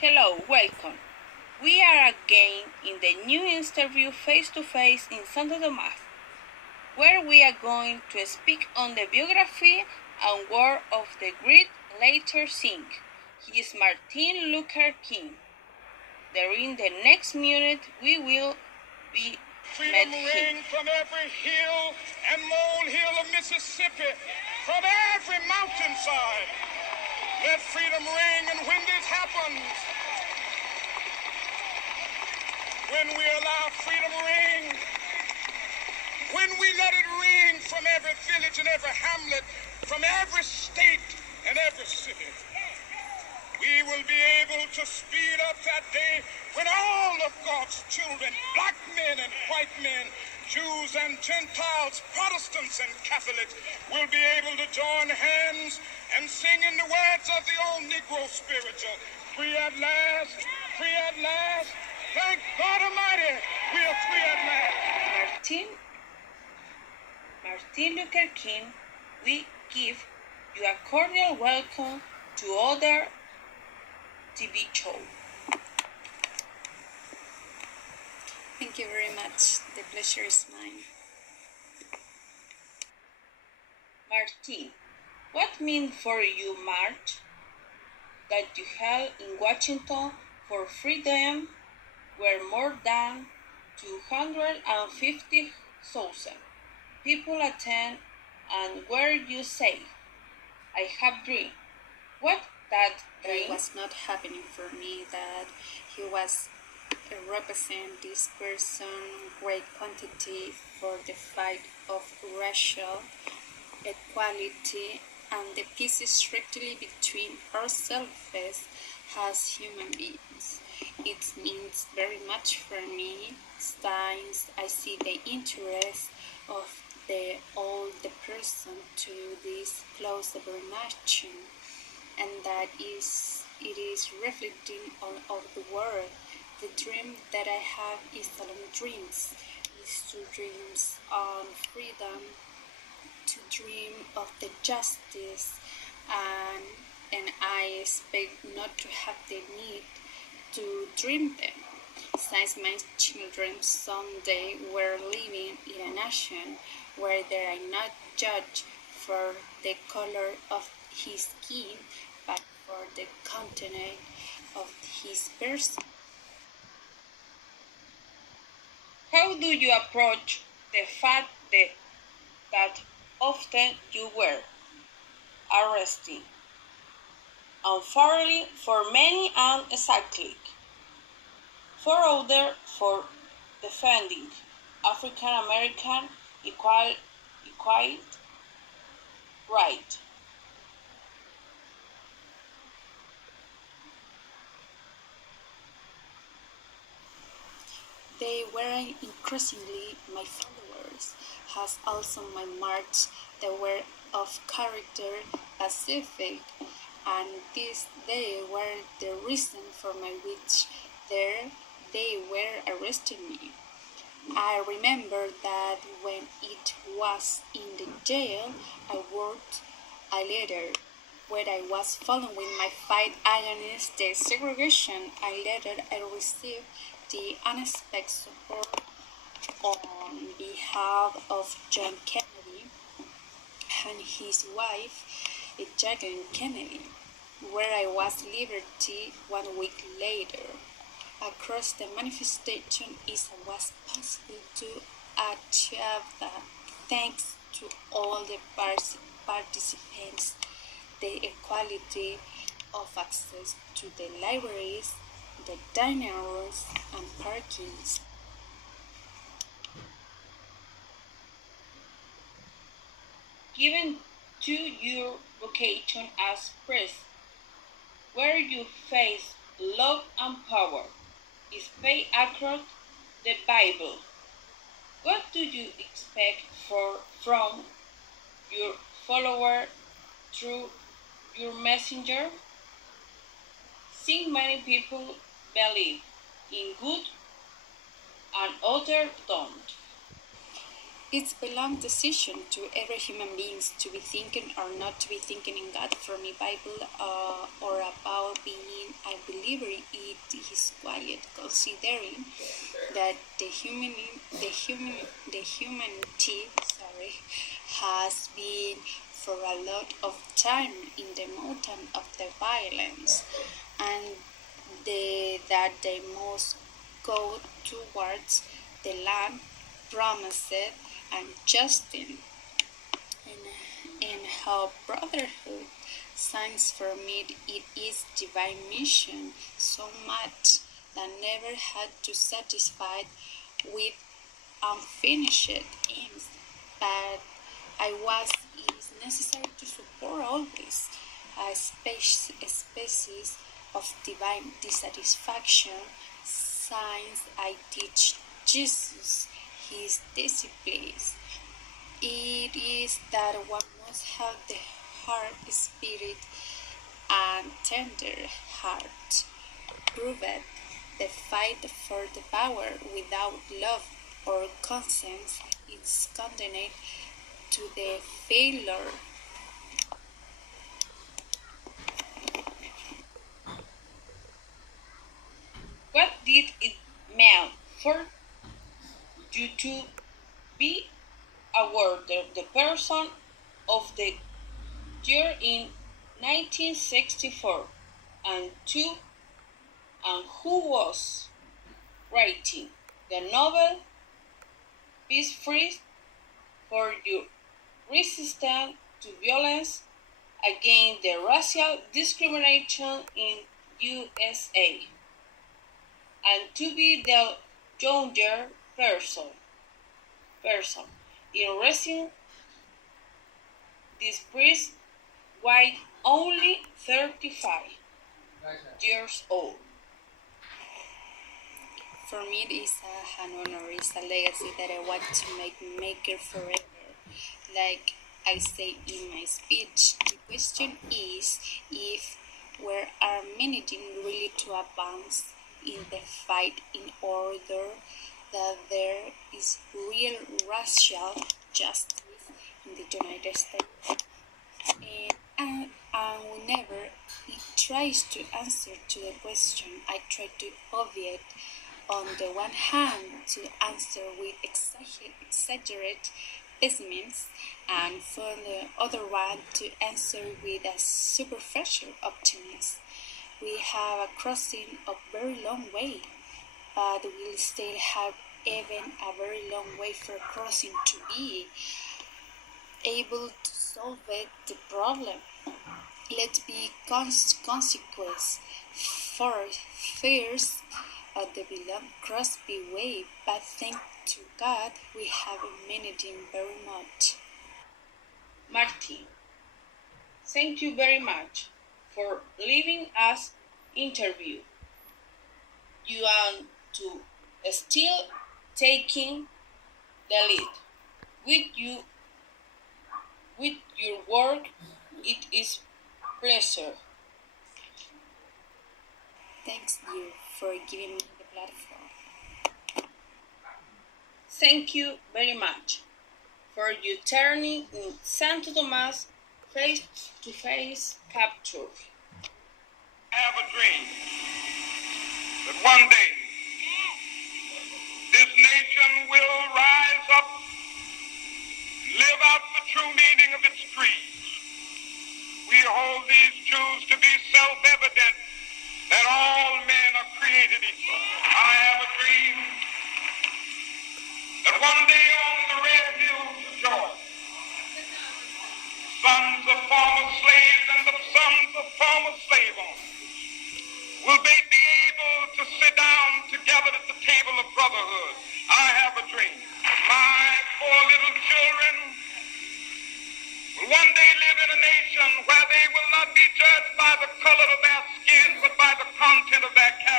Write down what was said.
Hello, welcome. We are again in the new interview face-to-face in Santo Tomas, where we are going to speak on the biography and work of the great later saint. He is Martin Luther King. During the next minute, we will be Freedom ring from every hill and molehill of Mississippi, from every mountainside. Let freedom ring, and when this happens, when we allow freedom ring, when we let it ring from every village and every hamlet, from every state and every city, we will be able to speed up that day when all of God's children, black men and white men, Jews and Gentiles, Protestants and Catholics, will be able to join hands and sing in the words of the old Negro spiritual, free at last, free at last. Thank God Almighty, we are free at last. Martin Luther King, we give you a cordial welcome to other TV show. Thank you very much. The pleasure is mine. Martin, what means for you March that you held in Washington for freedom where more than 250,000 people attend, and where you say, I have dream. What that dream? It was not happening for me, that he was represent this person great quantity for the fight of racial equality and the peace strictly between ourselves as human beings. It means very much for me since I see the interest of the person to this close nation, and that it is reflecting on all the world. The dream that I have is alone dreams, is to dream on freedom, to dream of the justice, and I expect not to have the need to dream them, since my children someday were living in a nation where they are not judged for the color of his skin, but for the content of his person. How do you approach the fact that often you were arrested unfairly for many and exactly for others for defending African American equal right? They were increasingly my followers, as also my marks that were of character pacific, and this they were the reason for my which they were arresting me. I remember that when it was in the jail, I wrote a letter where I was following my fight against the segregation. I received the unexpected support on behalf of John Kennedy and his wife, Jacqueline Kennedy, where I was liberty 1 week later. Across the manifestation it was possible to achieve that thanks to all the participants, the equality of access to the libraries, the dining rooms and parkings. Given to your vocation as priest, where you face love and power, is faith across the Bible. What do you expect from your follower through your messenger? Since many people believe in good and others don't. It's a long decision to every human beings to be thinking or not to be thinking in God. For me, Bible or about being a believer, it is quiet, considering that the humanity, has been for a lot of time in the mountain of the violence, and that they must go towards the land promised and justice in her brotherhood. Thanks for me, it is divine mission so much that never had to satisfy with unfinished aims, but I was it is necessary to support always a species of divine dissatisfaction. Since I teach Jesus his disciplines, it is that one must have the hard spirit and tender heart. Proved the fight for the power without love or conscience is condemned to the failure. What did it mean for you to be awarded the Person of the Year in 1964 and two, and who was writing the Nobel Peace Prize for your resistance to violence against the racial discrimination in USA, and to be the younger person in receiving this prize while only 35 years old. For me, it is an honor, it's a legacy that I want to make it forever. Like I say in my speech, the question is if we are managing really to advance in the fight in order that there is real racial justice in the United States. And whenever it tries to answer to the question, I try to obviate on the one hand to answer with exaggerate pessimism, and for the other one to answer with a superficial optimism. We have a crossing a very long way, but we'll still have even a very long way for crossing to be able to solve the problem. Let's be consequence first the belong Crosby way, but thank to God we have managed him very much. Martin, thank you very much for leaving us interview. You are to still taking the lead with you with your work. It is pleasure. Thanks you for giving me the platform. Thank you very much for you turning in Santo Tomas face-to-face capture. I have a dream that one day this nation will rise up, live out the true meaning of its creed. We hold these truths to be self-evident, that all men are created equal. I have a dream that one day on the red hills of Georgia, sons of former slaves and the sons of former slave owners will they be able to sit down together at the table of brotherhood. I have a dream. My four little children will one day live in a nation where they will not be judged by the color of their skin, but by the content of their character.